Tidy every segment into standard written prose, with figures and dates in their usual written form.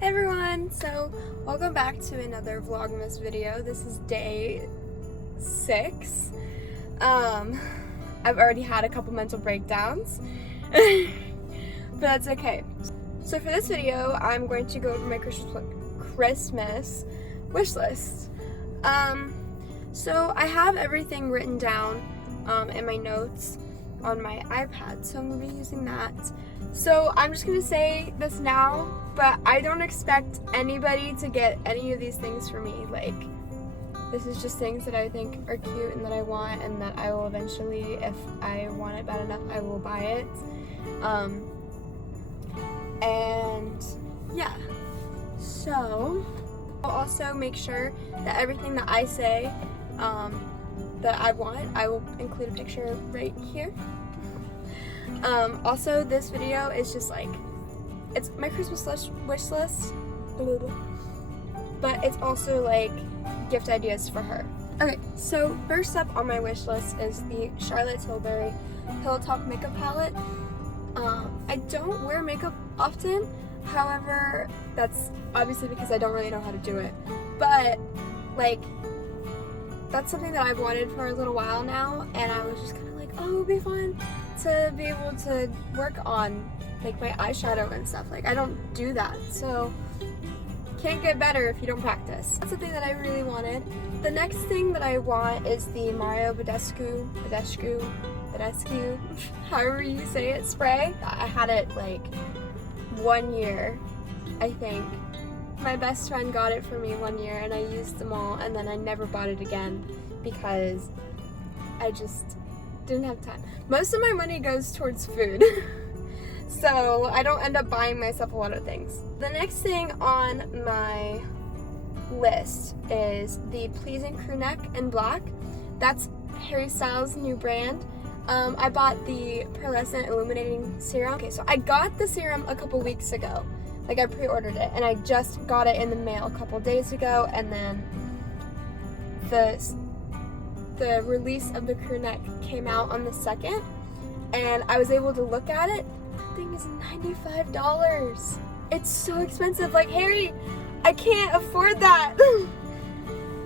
Hey everyone! So, welcome back to another vlogmas video. This is day 6. I've already had a couple mental breakdowns, but that's okay. So for this video, I'm going to go over my Christmas wish list. So I have everything written down in my notes on my iPad, so I'm going to be using that. So I'm just going to say this now, but I don't expect anybody to get any of these things for me. Like, this is just things that I think are cute and that I want, and that I will eventually, if I want it bad enough, I will buy it. And yeah, so I'll also make sure that everything that I say that I want, I will include a picture right here. Also, this video is just like, it's my Christmas wish list, but it's also like gift ideas for her. Okay, so first up on my wish list is the Charlotte Tilbury Pillow Talk makeup palette. I don't wear makeup often, however, that's obviously because I don't really know how to do it, but like, that's something that I've wanted for a little while now, and I was just kind of like, oh, it would be fun to be able to work on like my eyeshadow and stuff. Like, I don't do that, so can't get better if you don't practice. That's something that I really wanted. The next thing that I want is the Mario Badescu, however you say it, spray. I had it like 1 year, I think. My best friend got it for me 1 year, and I used them all, and then I never bought it again because I just didn't have time. Most of my money goes towards food, so I don't end up buying myself a lot of things. The next thing on my list is the Pleasing Crew Neck in black. That's Harry Styles' new brand. I bought the Pearlescent Illuminating serum. Okay, so I got the serum a couple weeks ago. Like, I pre-ordered it, and I just got it in the mail a couple days ago, and then the release of the crew neck came out on the 2nd, and I was able to look at it. That thing is $95. It's so expensive. Like, Harry, I can't afford that.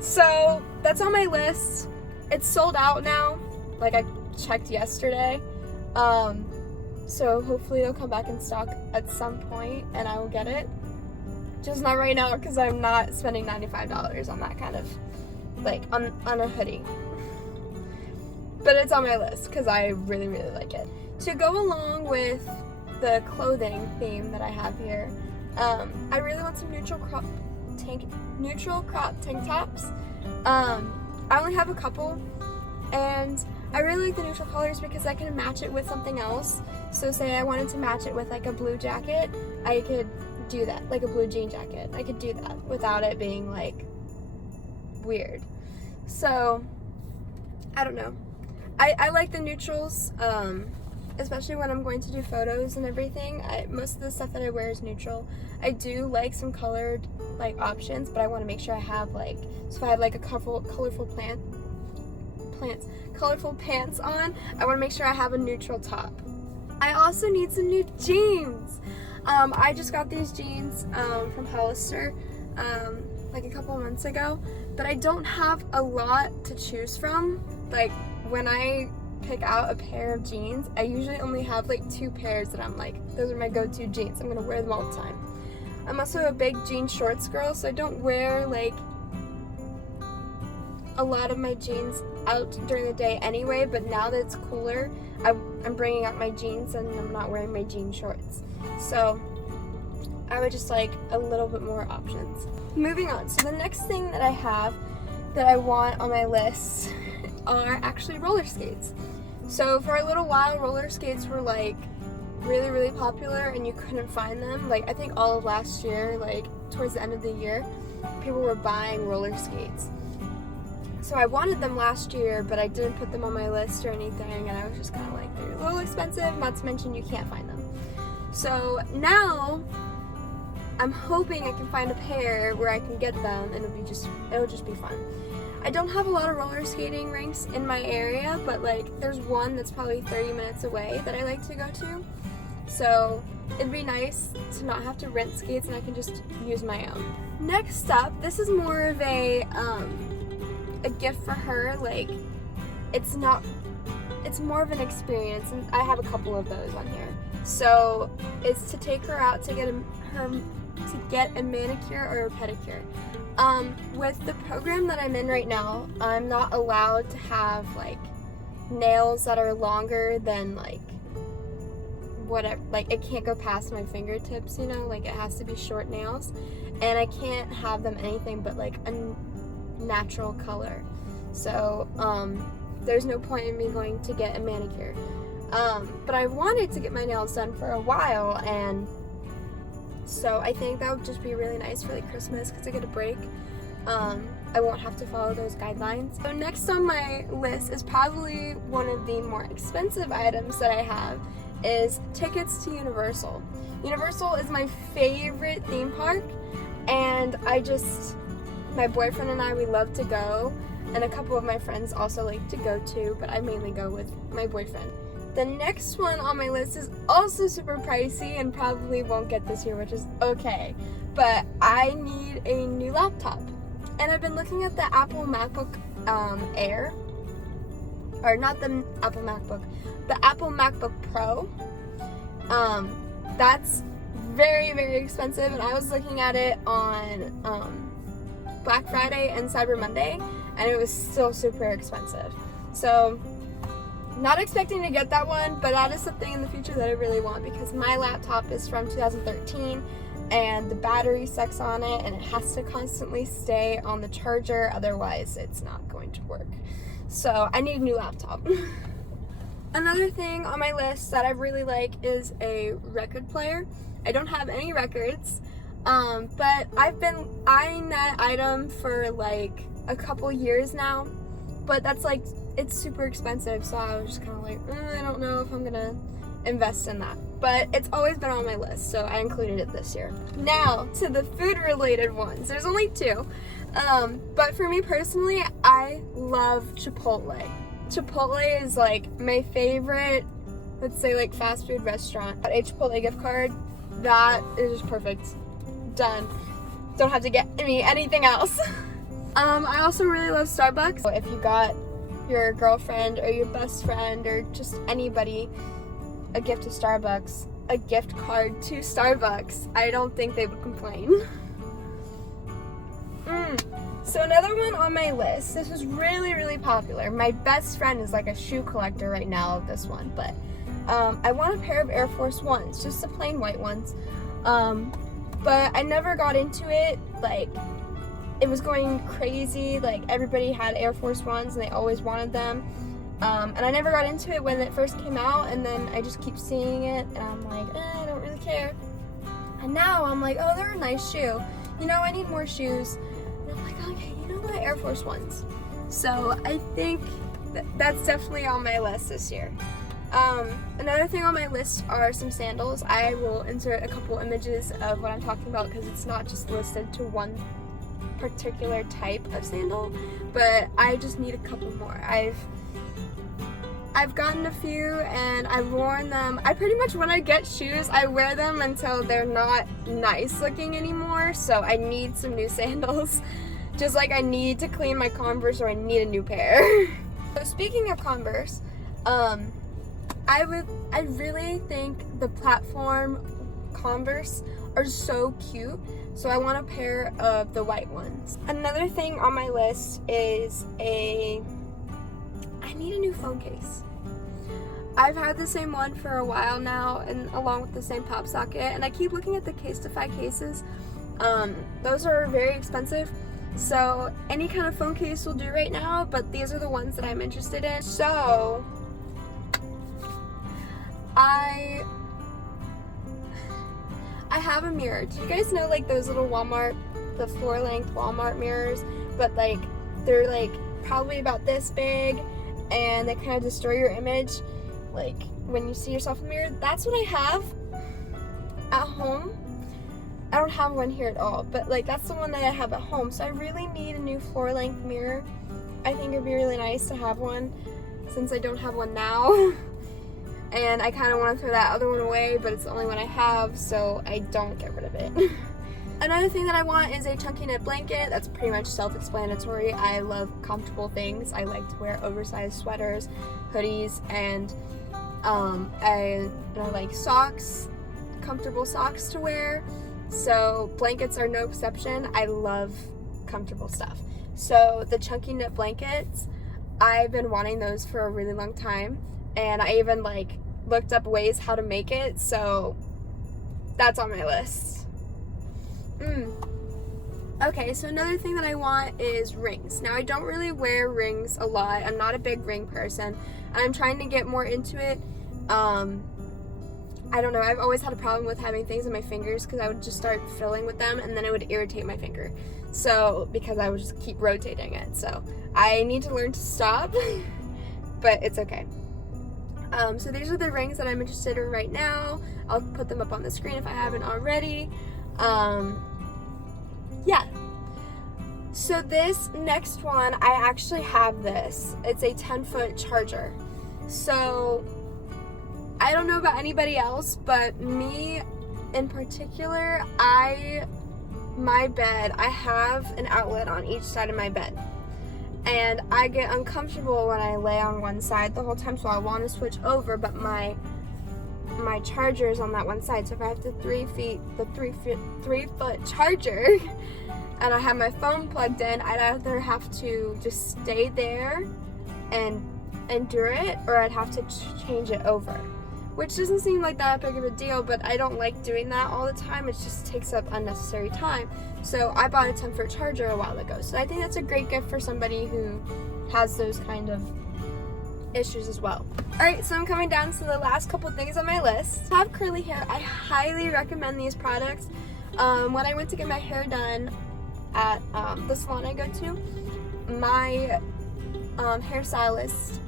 So that's on my list. It's sold out now. Like, I checked yesterday. So hopefully it'll come back in stock at some point and I will get it. Just not right now because I'm not spending $95 on that kind of, like, on a hoodie. But it's on my list because I really, really like it. To go along with the clothing theme that I have here, I really want some neutral crop tank tops. I only have a couple, and I really like the neutral colors because I can match it with something else. So say I wanted to match it with like a blue jacket, I could do that, like a blue jean jacket. I could do that without it being like weird. So I don't know. I like the neutrals, especially when I'm going to do photos and everything. Most of the stuff that I wear is neutral. I do like some colored like options, but I want to make sure I have like, so if I have like a colorful pants on, I want to make sure I have a neutral top. I also need some new jeans. I just got these jeans from Hollister like a couple months ago, but I don't have a lot to choose from. Like, when I pick out a pair of jeans, I usually only have like 2 pairs that I'm like, those are my go-to jeans. I'm gonna wear them all the time. I'm also a big jean shorts girl, so I don't wear like a lot of my jeans out during the day anyway, but now that it's cooler, I'm bringing out my jeans and I'm not wearing my jean shorts. So I would just like a little bit more options. Moving on, so the next thing that I have that I want on my list are actually roller skates. So for a little while, roller skates were like really, really popular and you couldn't find them. Like, I think all of last year, like towards the end of the year, people were buying roller skates. So I wanted them last year, but I didn't put them on my list or anything, and I was just kind of like, they're a little expensive, not to mention you can't find them. So now I'm hoping I can find a pair where I can get them, and it'll just be fun. I don't have a lot of roller skating rinks in my area, but like there's one that's probably 30 minutes away that I like to go to. So it'd be nice to not have to rent skates and I can just use my own. Next up, this is more of a gift for her. Like, it's more of an experience, and I have a couple of those on here. So it's to take her out to get a manicure or a pedicure. With the program that I'm in right now, I'm not allowed to have like nails that are longer than like whatever, like it can't go past my fingertips, you know, like it has to be short nails, and I can't have them anything but like a natural color. So there's no point in me going to get a manicure. But I wanted to get my nails done for a while, and so I think that would just be really nice for like Christmas because I get a break. I won't have to follow those guidelines. So next on my list is probably one of the more expensive items that I have, is tickets to Universal. Universal is my favorite theme park, and my boyfriend and I, we love to go, and a couple of my friends also like to go too, but I mainly go with my boyfriend. The next one on my list is also super pricey and probably won't get this year, which is okay, but I need a new laptop. And I've been looking at the Apple MacBook Air, or not the Apple MacBook, the Apple MacBook Pro. That's very, very expensive, and I was looking at it on Black Friday and Cyber Monday, and it was still super expensive. So not expecting to get that one, but that is something in the future that I really want, because my laptop is from 2013 and the battery sucks on it, and it has to constantly stay on the charger, otherwise it's not going to work. So I need a new laptop. Another thing on my list that I really like is a record player. I don't have any records, but I've been eyeing that item for like a couple years now, but that's like, it's super expensive, so I was just kind of like, I don't know if I'm gonna invest in that. But it's always been on my list, so I included it this year. Now, to the food-related ones. There's only two. But for me personally, I love Chipotle. Chipotle is like my favorite, let's say like fast food restaurant. A Chipotle gift card, that is just perfect. Done. Don't have to get me anything else. I also really love Starbucks. If you got your girlfriend or your best friend or just anybody a gift to Starbucks, a gift card to Starbucks, I don't think they would complain. So another one on my list, this was really, really popular. My best friend is like a shoe collector right now of this one, but I want a pair of Air Force Ones, just the plain white ones. But I never got into it. Like, it was going crazy, like everybody had Air Force Ones and they always wanted them. And I never got into it when it first came out, and then I just keep seeing it and I'm like, I don't really care. And now I'm like, oh, they're a nice shoe. You know, I need more shoes. And I'm like, okay, you know what, Air Force Ones. So I think that's definitely on my list this year. Another thing on my list are some sandals. I will insert a couple images of what I'm talking about because it's not just listed to one particular type of sandal, but I just need a couple more. I've gotten a few and I've worn them. I pretty much, when I get shoes, I wear them until they're not nice looking anymore, so I need some new sandals. Just like I need to clean my Converse or I need a new pair. So speaking of Converse, I really think the platform Converse are so cute, so I want a pair of the white ones. Another thing on my list is I need a new phone case. I've had the same one for a while now, and along with the same pop socket, and I keep looking at the Casetify cases. Those are very expensive, so any kind of phone case will do right now, but these are the ones that I'm interested in. So I have a mirror. Do you guys know like those little the floor-length Walmart mirrors, but like they're like probably about this big, and they kind of destroy your image like when you see yourself in the mirror? That's what I have at home. I don't have one here at all, but like that's the one that I have at home, so I really need a new floor-length mirror. I think it'd be really nice to have one since I don't have one now. and I kind of want to throw that other one away, but it's the only one I have, so I don't get rid of it. Another thing that I want is a chunky knit blanket. That's pretty much self-explanatory. I love comfortable things. I like to wear oversized sweaters, hoodies, and I like socks, comfortable socks to wear. So blankets are no exception. I love comfortable stuff. So the chunky knit blankets, I've been wanting those for a really long time, and I even like looked up ways how to make it, so that's on my list. Okay, so another thing that I want is rings. Now, I don't really wear rings a lot. I'm not a big ring person, and I'm trying to get more into it. I don't know, I've always had a problem with having things on my fingers because I would just start fiddling with them and then it would irritate my finger. So, because I would just keep rotating it. So, I need to learn to stop, but it's okay. So these are the rings that I'm interested in right now. I'll put them up on the screen if I haven't already. Yeah. So this next one, I actually have this. It's a 10-foot charger. So I don't know about anybody else, but me in particular, my bed, I have an outlet on each side of my bed. And I get uncomfortable when I lay on one side the whole time, so I want to switch over, but my charger is on that one side. So if I have the 3-foot charger and I have my phone plugged in, I'd either have to just stay there and endure it, or I'd have to change it over, which doesn't seem like that big of a deal, but I don't like doing that all the time. It just takes up unnecessary time. So I bought a 10-foot charger a while ago. So I think that's a great gift for somebody who has those kind of issues as well. Alright, so I'm coming down to the last couple things on my list. I have curly hair. I highly recommend these products. When I went to get my hair done at the salon I go to, my hairstylist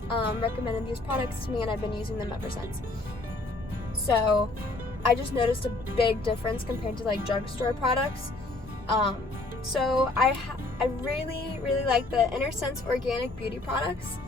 recommended these products to me, and I've been using them ever since. So I just noticed a big difference compared to like drugstore products. So I really like the Inner Sense organic beauty products.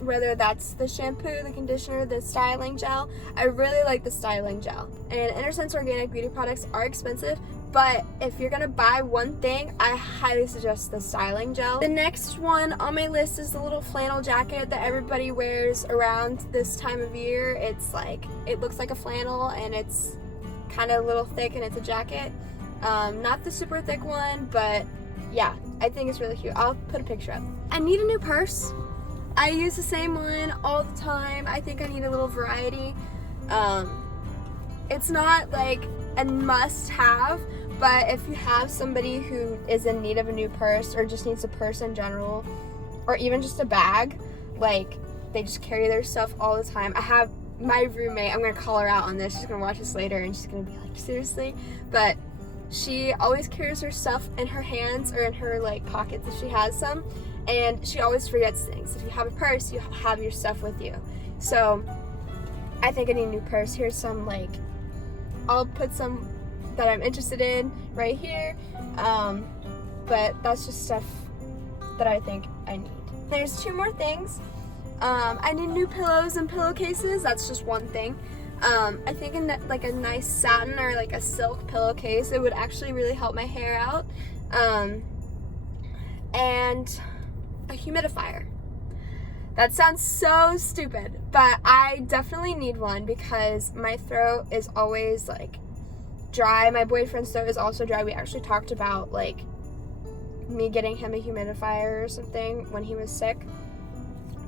Whether that's the shampoo, the conditioner, the styling gel. I really like the styling gel. And Inner Sense organic beauty products are expensive, but if you're gonna buy one thing, I highly suggest the styling gel. The next one on my list is the little flannel jacket that everybody wears around this time of year. It's like, it looks like a flannel and it's kind of a little thick and it's a jacket. Not the super thick one, but yeah, I think it's really cute. I'll put a picture up. I need a new purse. I use the same one all the time. I think I need a little variety. It's not like a must-have, but if you have somebody who is in need of a new purse or just needs a purse in general, or even just a bag, like they just carry their stuff all the time. I have my roommate, I'm gonna call her out on this, she's gonna watch this later and she's gonna be like, seriously? But she always carries her stuff in her hands or in her like pockets if she has some, and she always forgets things. If you have a purse, you have your stuff with you. So I think I need a new purse. Here's some, like, I'll put some that I'm interested in right here, but that's just stuff that I think I need. There's 2 more things. I need new pillows and pillowcases. That's just one thing. I think like a nice satin or like a silk pillowcase, it would actually really help my hair out. And a humidifier. That sounds so stupid, but I definitely need one because my throat is always like dry. My boyfriend's throat is also dry. We actually talked about like me getting him a humidifier or something when he was sick.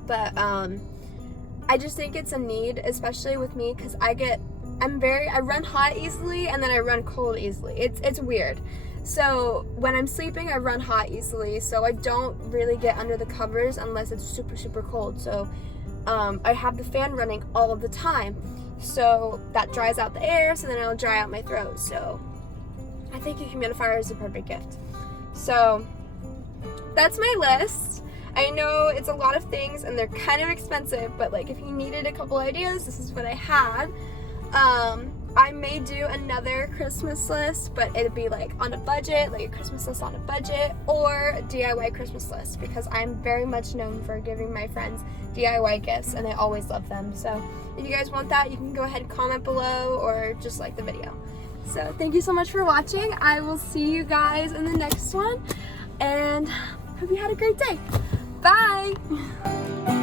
But I just think it's a need, especially with me, because I run hot easily and then I run cold easily. It's weird. So when I'm sleeping, I run hot easily, so I don't really get under the covers unless it's super cold. So I have the fan running all of the time, so that dries out the air, so then it'll dry out my throat. So I think a humidifier is a perfect gift. So that's my list. I know it's a lot of things and they're kind of expensive, but like if you needed a couple ideas, this is what I had. I'm may do another Christmas list, but it'd be like on a budget, like a Christmas list on a budget, or a DIY Christmas list, because I'm very much known for giving my friends DIY gifts and I always love them. So if you guys want that, you can go ahead and comment below or just like the video. So thank you so much for watching. I will see you guys in the next one, and hope you had a great day. Bye!